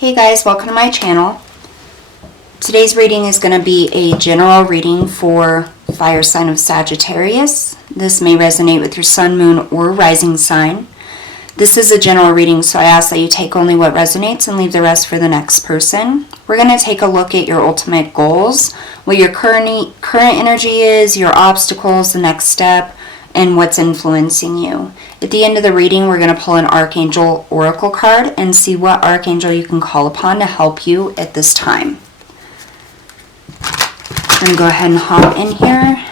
Hey guys, welcome to my channel. Today's reading is going to be a general reading for fire sign of Sagittarius. This may resonate with your sun, moon, or rising sign. This is a general reading, so I ask that you take only what resonates and leave the rest for the next person. We're going to take a look at your ultimate goals, what your current energy is, your obstacles, the next step, and what's influencing you. At the end of the reading, we're going to pull an Archangel Oracle card and see what Archangel you can call upon to help you at this time. I'm going to go ahead and hop in here.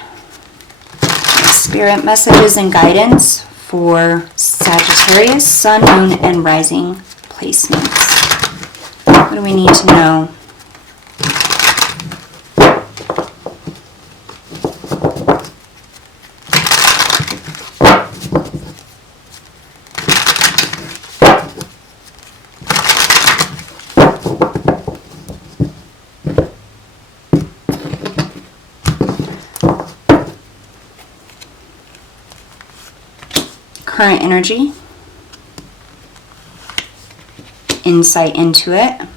Spirit messages and guidance for Sagittarius, Sun, Moon, and Rising placements. What do we need to know? Current energy, insight into it,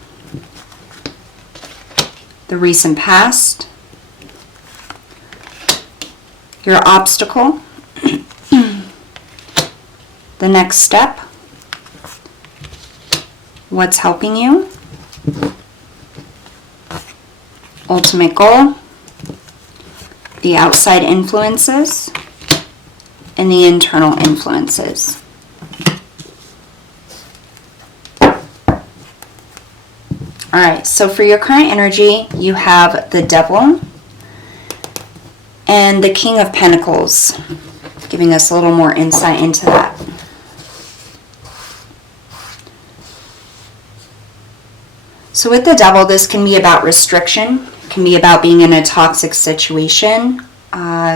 the recent past, your obstacle, the next step, what's helping you, ultimate goal, the outside influences, and the internal influences. Alright, so for your current energy, you have the Devil and the King of Pentacles, giving us a little more insight into that. So with the Devil, this can be about restriction, can be about being in a toxic situation,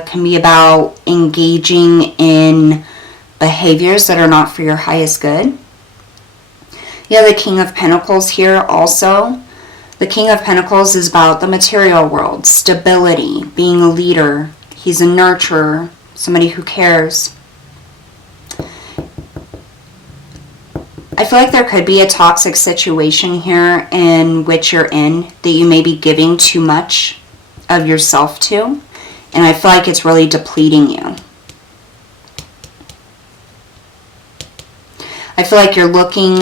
can be about engaging in behaviors that are not for your highest good. You have the King of Pentacles here also. The King of Pentacles is about the material world, stability, being a leader. He's a nurturer, somebody who cares. I feel like there could be a toxic situation here in which you're in that you may be giving too much of yourself to. And I feel like it's really depleting you. I feel like you're looking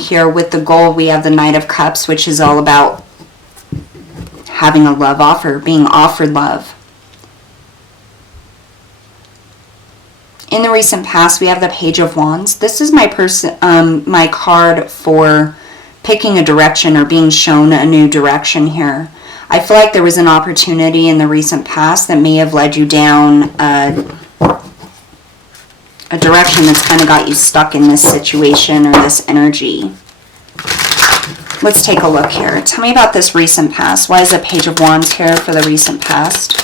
here with the goal. We have the Knight of Cups, which is all about having a love offer, being offered love. In the recent past, we have the Page of Wands. This is my card for picking a direction or being shown a new direction here. I feel like there was an opportunity in the recent past that may have led you down a direction that's kind of got you stuck in this situation or this energy. Let's take a look here. Tell me about this recent past. Why is the Page of Wands here for the recent past?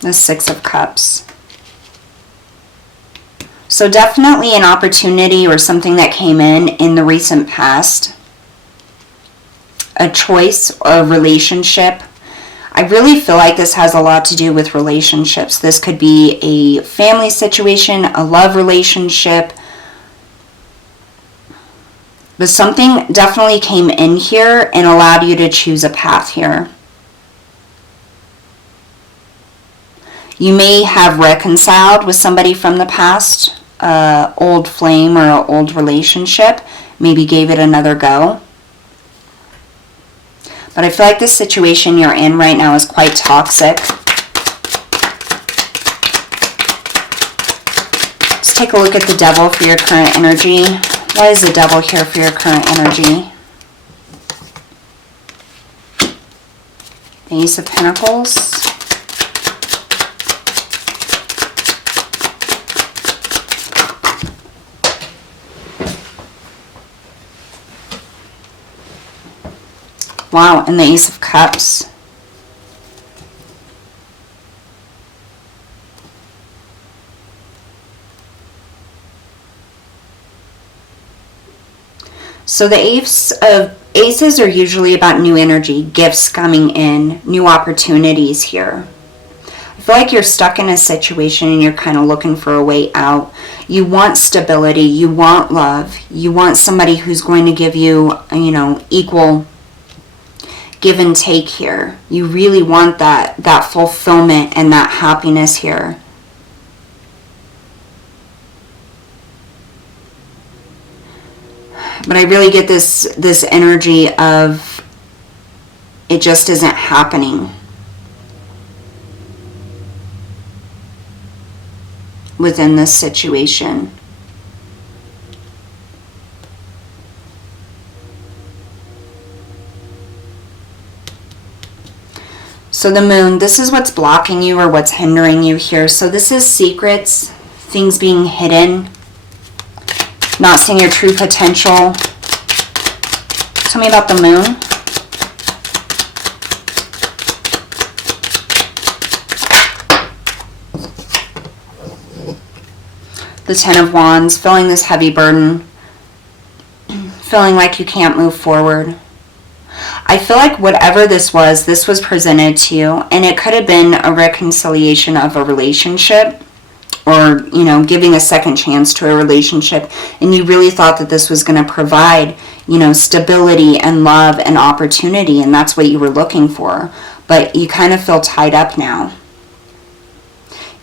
The Six of Cups. So definitely an opportunity or something that came in the recent past. A choice, a relationship. I really feel like this has a lot to do with relationships. This could be a family situation, a love relationship. But something definitely came in here and allowed you to choose a path here. You may have reconciled with somebody from the past, old flame or an old relationship, maybe gave it another go. But I feel like this situation you're in right now is quite toxic. Let's take a look at the Devil for your current energy. Why is the Devil here for your current energy? The Ace of Pentacles. Wow, and the Ace of Cups. So the aces are usually about new energy, gifts coming in, new opportunities here. feel like you're stuck in a situation and you're kind of looking for a way out. You want stability, you want love, you want somebody who's going to give you, you know, equal give and take here. You really want that fulfillment and that happiness here. But I really get this energy of it just isn't happening within this situation. So the moon, this is what's blocking you or what's hindering you here. So this is secrets, things being hidden, not seeing your true potential. Tell me about the moon. The Ten of Wands, feeling this heavy burden, feeling like you can't move forward. I feel like whatever this was presented to you, and it could have been a reconciliation of a relationship, or, you know, giving a second chance to a relationship, and you really thought that this was going to provide, you know, stability and love and opportunity, and that's what you were looking for, but you kind of feel tied up now.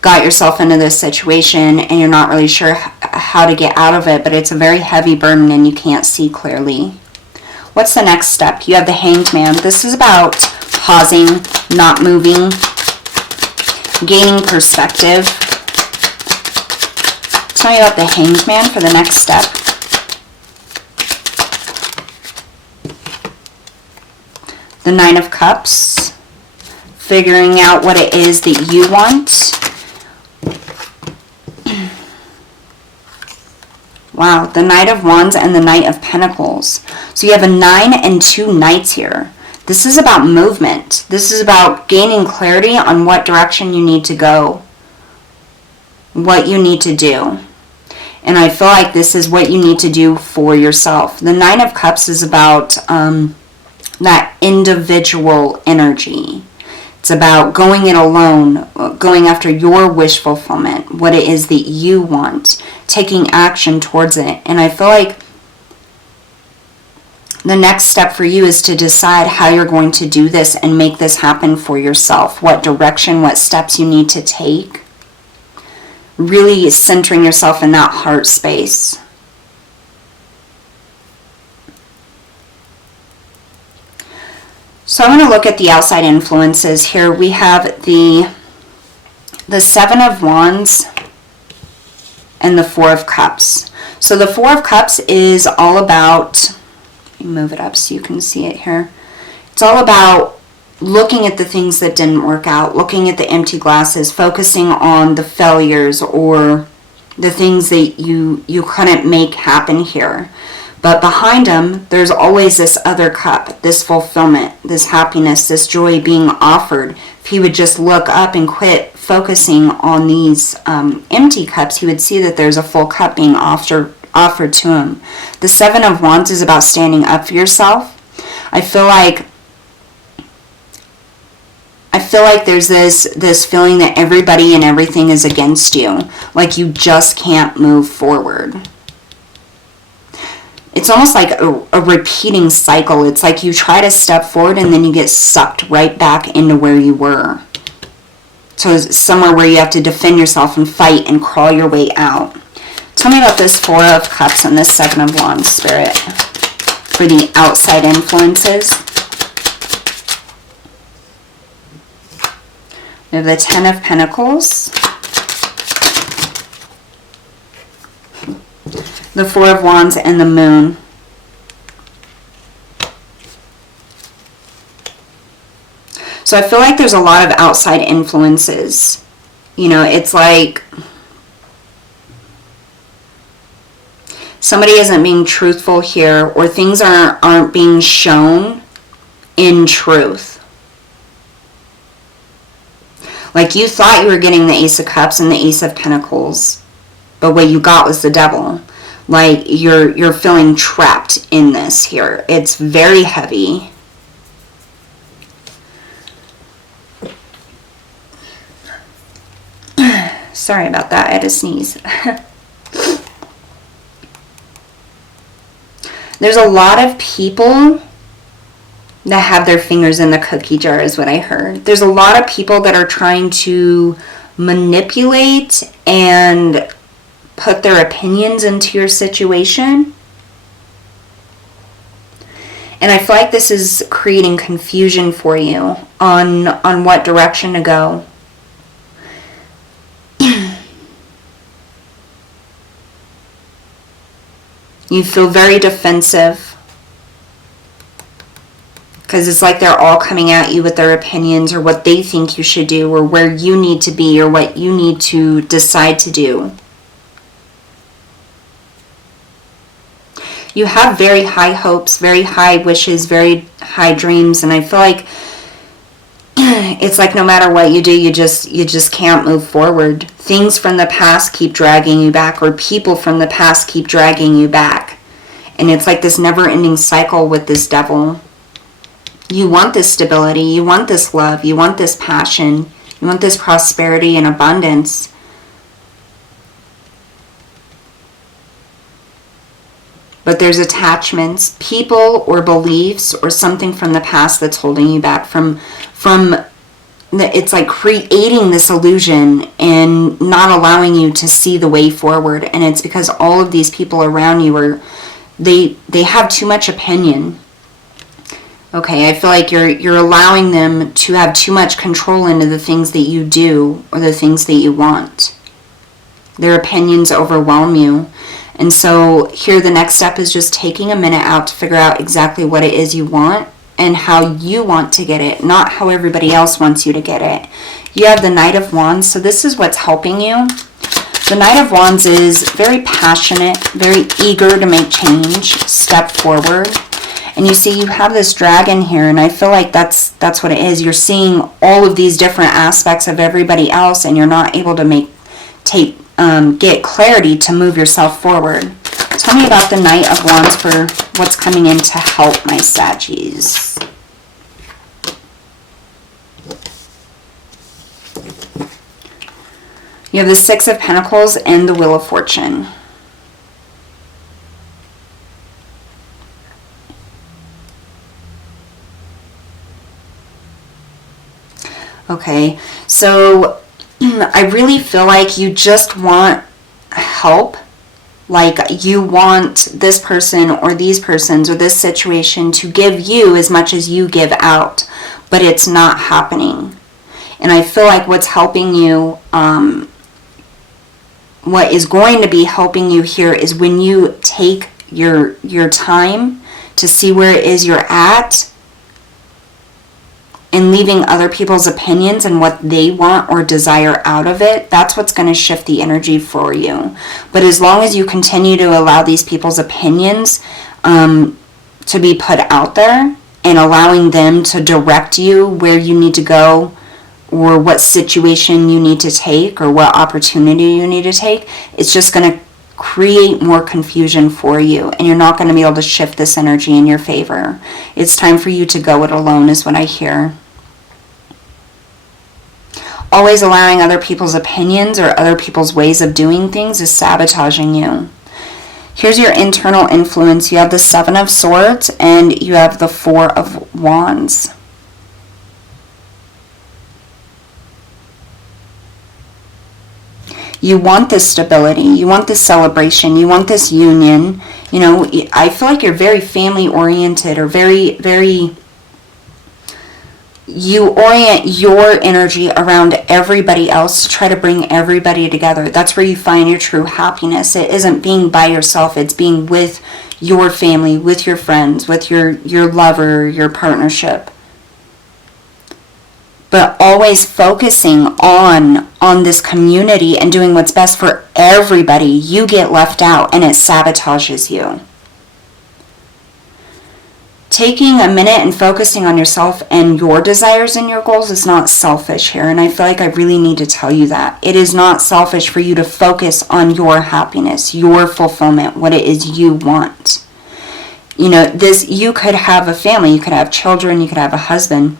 Got yourself into this situation and you're not really sure how to get out of it, but it's a very heavy burden and you can't see clearly. What's the next step? You have the Hanged Man. This is about pausing, not moving, gaining perspective. Tell me about the Hanged Man for the next step. The Nine of Cups. Figuring out what it is that you want. Wow, the Knight of Wands and the Knight of Pentacles. So you have a 9 and 2 Knights here. This is about movement. This is about gaining clarity on what direction you need to go. What you need to do. And I feel like this is what you need to do for yourself. The Nine of Cups is about that individual energy. It's about going it alone, going after your wish fulfillment, what it is that you want, taking action towards it. And I feel like the next step for you is to decide how you're going to do this and make this happen for yourself. What direction, what steps you need to take. Really centering yourself in that heart space. So I'm going to look at the outside influences here. We have the Seven of Wands and the Four of Cups. So the Four of Cups is all about, let me move it up so you can see it here. It's all about looking at the things that didn't work out, looking at the empty glasses, focusing on the failures or the things that you couldn't make happen here. But behind them, there's always this other cup, this fulfillment, this happiness, this joy being offered. If he would just look up and quit focusing on these empty cups, he would see that there's a full cup being offered to him. The Seven of Wands is about standing up for yourself. I feel like there's this feeling that everybody and everything is against you. Like you just can't move forward. It's almost like a repeating cycle. It's like you try to step forward and then you get sucked right back into where you were. So it's somewhere where you have to defend yourself and fight and crawl your way out. Tell me about this Four of Cups and this Seven of Wands, Spirit, for the outside influences. We have the Ten of Pentacles, the Four of Wands, and the Moon. So I feel like there's a lot of outside influences. You know, it's like somebody isn't being truthful here, or things aren't being shown in truth. Like you thought you were getting the Ace of Cups and the Ace of Pentacles, but what you got was the Devil. Like you're feeling trapped in this here. It's very heavy. Sorry about that. I had to sneeze. There's a lot of people that have their fingers in the cookie jar is what I heard. There's a lot of people that are trying to manipulate and put their opinions into your situation. And I feel like this is creating confusion for you on what direction to go. You feel very defensive because it's like they're all coming at you with their opinions or what they think you should do or where you need to be or what you need to decide to do. You have very high hopes, very high wishes, very high dreams, and I feel like it's like no matter what you do, you just can't move forward. Things from the past keep dragging you back, or people from the past keep dragging you back. And it's like this never-ending cycle with this devil. You want this stability, you want this love, you want this passion, you want this prosperity and abundance. But there's attachments, people or beliefs or something from the past that's holding you back from it's like creating this illusion and not allowing you to see the way forward. And it's because all of these people around you they have too much opinion. Okay, I feel like you're allowing them to have too much control into the things that you do or the things that you want. Their opinions overwhelm you. And so here the next step is just taking a minute out to figure out exactly what it is you want and how you want to get it, not how everybody else wants you to get it. You have the Knight of Wands, so this is what's helping you. The Knight of Wands is very passionate, very eager to make change, step forward. And you see you have this dragon here, and I feel like that's what it is. You're seeing all of these different aspects of everybody else, and you're not able to get clarity to move yourself forward. Tell me about the Knight of Wands for what's coming in to help my Saggies. You have the Six of Pentacles and the Wheel of Fortune. Okay, so I really feel like you just want help. Like you want this person or these persons or this situation to give you as much as you give out, but it's not happening. And I feel like what's helping you, what is going to be helping you here is when you take your time to see where it is you're at and leaving other people's opinions and what they want or desire out of it, that's what's going to shift the energy for you. But as long as you continue to allow these people's opinions to be put out there and allowing them to direct you where you need to go or what situation you need to take or what opportunity you need to take, it's just going to create more confusion for you, and you're not going to be able to shift this energy in your favor. It's time for you to go it alone is what I hear. Always allowing other people's opinions or other people's ways of doing things is sabotaging you. Here's your internal influence. You have the Seven of Swords and you have the Four of Wands. You want this stability. You want this celebration. You want this union. You know, I feel like you're very family oriented or very you orient your energy around everybody else to try to bring everybody together. That's where you find your true happiness. It isn't being by yourself. It's being with your family, with your friends, with your lover, your partnership. But always focusing on this community and doing what's best for everybody. You get left out and it sabotages you. Taking a minute and focusing on yourself and your desires and your goals is not selfish here. And I feel like I really need to tell you that. It is not selfish for you to focus on your happiness, your fulfillment, what it is you want. You know, you could have a family, you could have children, you could have a husband.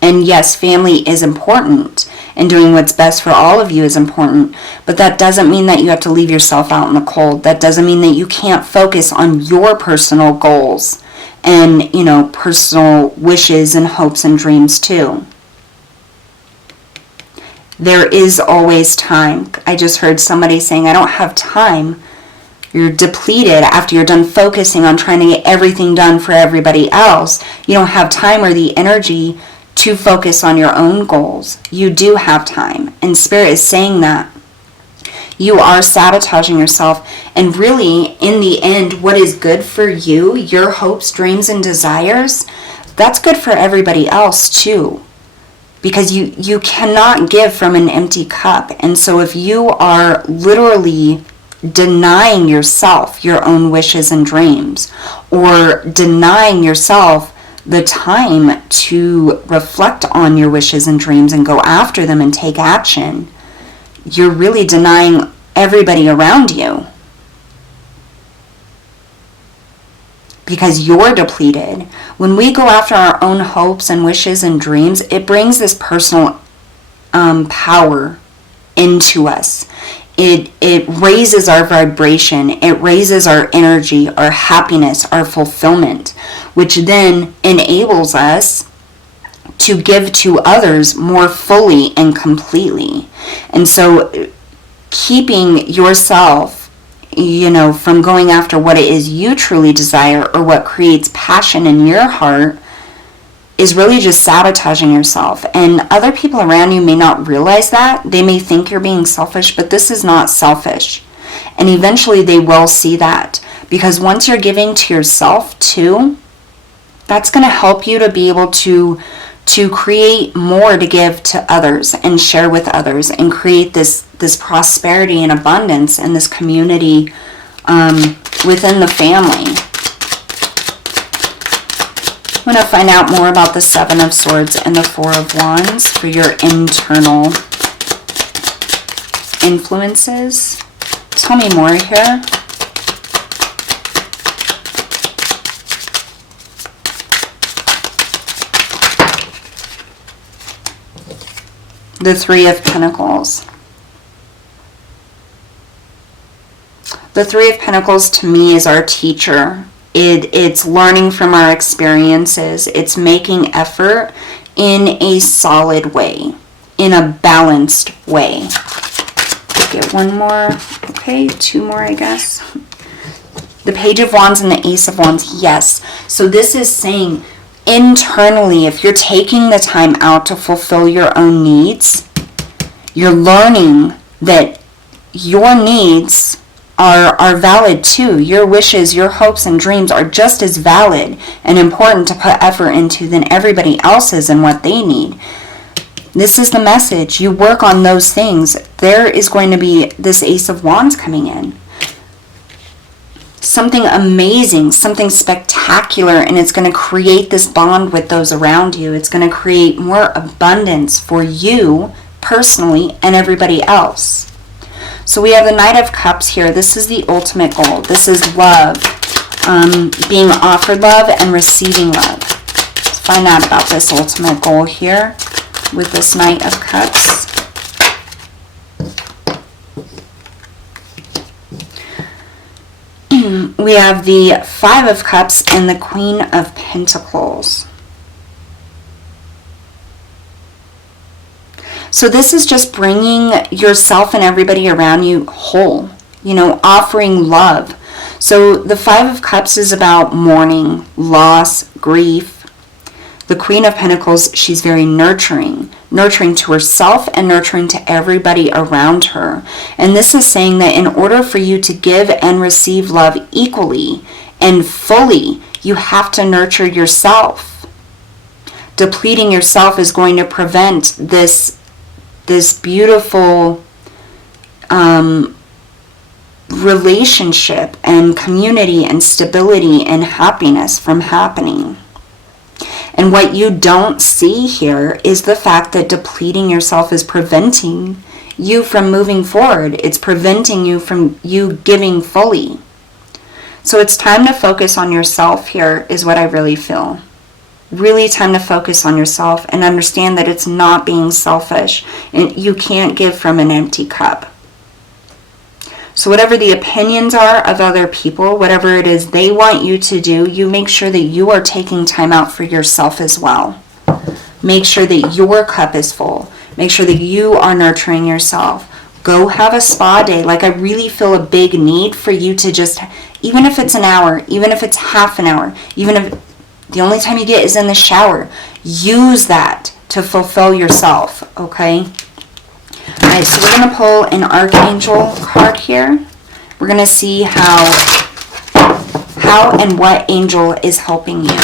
And yes, family is important, and doing what's best for all of you is important, but that doesn't mean that you have to leave yourself out in the cold. That doesn't mean that you can't focus on your personal goals and, personal wishes and hopes and dreams too. There is always time. I just heard somebody saying, I don't have time. You're depleted after you're done focusing on trying to get everything done for everybody else. You don't have time or the energy to focus on your own goals. You do have time, and Spirit is saying that. You are sabotaging yourself, and really, in the end, what is good for you, your hopes, dreams, and desires, that's good for everybody else too. Because you cannot give from an empty cup. And so if you are literally denying yourself your own wishes and dreams, or denying yourself the time to reflect on your wishes and dreams and go after them and take action, you're really denying everybody around you. Because you're depleted. When we go after our own hopes and wishes and dreams, it brings this personal power into us. It raises our vibration. It raises our energy, our happiness, our fulfillment, which then enables us to give to others more fully and completely. And so keeping yourself, from going after what it is you truly desire or what creates passion in your heart is really just sabotaging yourself. And other people around you may not realize that. They may think you're being selfish, but this is not selfish. And eventually they will see that. Because once you're giving to yourself too, that's going to help you to be able to create more to give to others and share with others and create this prosperity and abundance and this community within the family. I'm going to find out more about the Seven of Swords and the Four of Wands for your internal influences. Tell me more here. The Three of Pentacles. The Three of Pentacles to me is our teacher. It's learning from our experiences. It's making effort in a solid way, in a balanced way. Get one more. Okay, two more, I guess. The Page of Wands and the Ace of Wands. Yes. So this is saying internally, if you're taking the time out to fulfill your own needs, you're learning that your needs are valid too. Your wishes, your hopes and dreams are just as valid and important to put effort into than everybody else's and what they need. This is the message. You work on those things. There is going to be this Ace of Wands coming in. Something amazing, something spectacular, and it's going to create this bond with those around you. It's going to create more abundance for you personally and everybody else. So we have the Knight of Cups here. This is the ultimate goal. This is love, being offered love and receiving love. Let's find out about this ultimate goal here with this Knight of Cups. We have the Five of Cups and the Queen of Pentacles. So this is just bringing yourself and everybody around you whole, offering love. So the Five of Cups is about mourning, loss, grief. The Queen of Pentacles, she's very nurturing to herself and nurturing to everybody around her. And this is saying that in order for you to give and receive love equally and fully, you have to nurture yourself. Depleting yourself is going to prevent this beautiful relationship and community and stability and happiness from happening. And what you don't see here is the fact that depleting yourself is preventing you from moving forward. It's preventing you from you giving fully. So it's time to focus on yourself here is what I really feel. Really time to focus on yourself and understand that it's not being selfish, and you can't give from an empty cup. So whatever the opinions are of other people, whatever it is they want you to do, you make sure that you are taking time out for yourself as well. Make sure that your cup is full. Make sure that you are nurturing yourself. Go have a spa day. Like, I really feel a big need for you to just, even if it's an hour, even if it's half an hour, even if the only time you get is in the shower, use that to fulfill yourself, okay? Alright, so we're going to pull an Archangel card here. We're going to see how and what angel is helping you.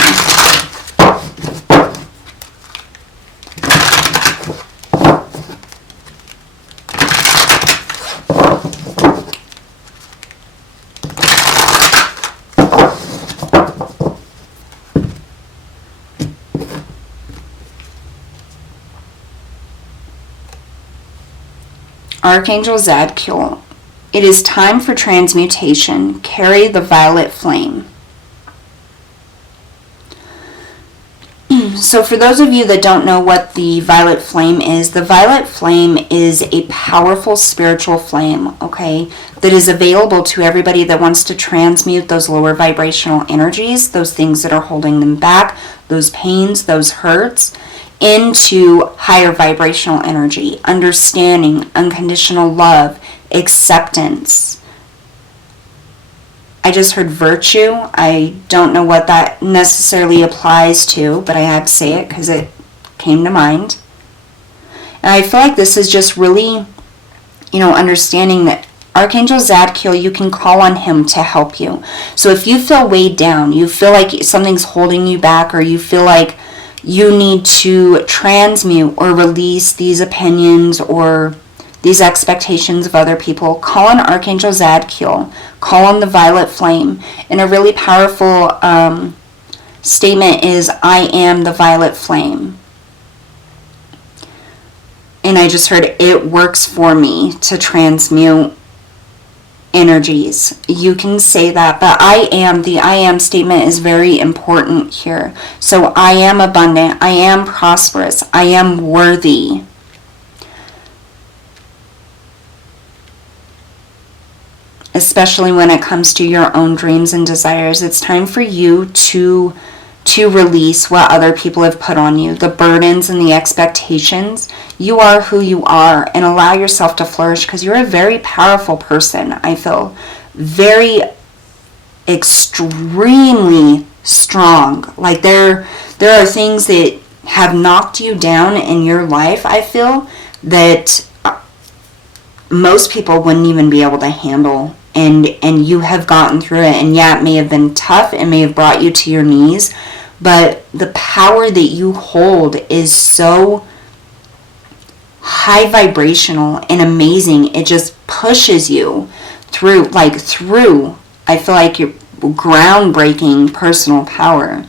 Archangel Zadkiel, it is time for transmutation. Carry the violet flame. So for those of you that don't know what the violet flame is, the violet flame is a powerful spiritual flame, okay, that is available to everybody that wants to transmute those lower vibrational energies, those things that are holding them back, those pains, those hurts, into higher vibrational energy, understanding, unconditional love, acceptance. I just heard virtue. I don't know what that necessarily applies to, but I had to say it because it came to mind. And I feel like this is just really, understanding that Archangel Zadkiel, you can call on him to help you. So if you feel weighed down, you feel like something's holding you back, or you feel like you need to transmute or release these opinions or these expectations of other people, call on Archangel Zadkiel, call on the violet flame. And a really powerful statement is, I am the violet flame. And I just heard, it works for me to transmute energies. You can say that, but the I am statement is very important here. So I am abundant, I am prosperous, I am worthy. Especially when it comes to your own dreams and desires, it's time for you to release what other people have put on you, the burdens and the expectations. You are who you are, and allow yourself to flourish, because you're a very powerful person. I feel very extremely strong. Like there are things that have knocked you down in your life, I feel, that most people wouldn't even be able to handle. And you have gotten through it. And yeah, it may have been tough. It may have brought you to your knees. But the power that you hold is so high vibrational and amazing. It just pushes you through. I feel like your groundbreaking personal power.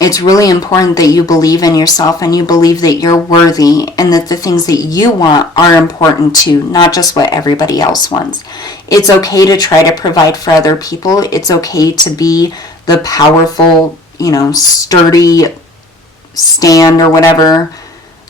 It's really important that you believe in yourself and you believe that you're worthy, and that the things that you want are important too, not just what everybody else wants. It's okay to try to provide for other people. It's okay to be the powerful, sturdy stand or whatever,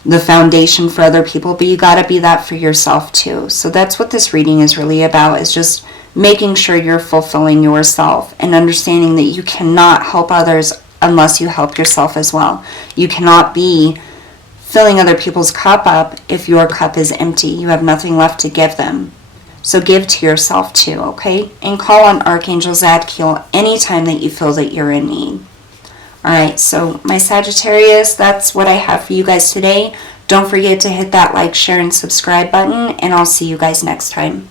the foundation for other people, but you got to be that for yourself too. So that's what this reading is really about, is just making sure you're fulfilling yourself and understanding that you cannot help others unless you help yourself as well. You cannot be filling other people's cup up if your cup is empty. You have nothing left to give them. So give to yourself too, okay? And call on Archangel Zadkiel anytime that you feel that you're in need. Alright, so my Sagittarius, that's what I have for you guys today. Don't forget to hit that like, share, and subscribe button, and I'll see you guys next time.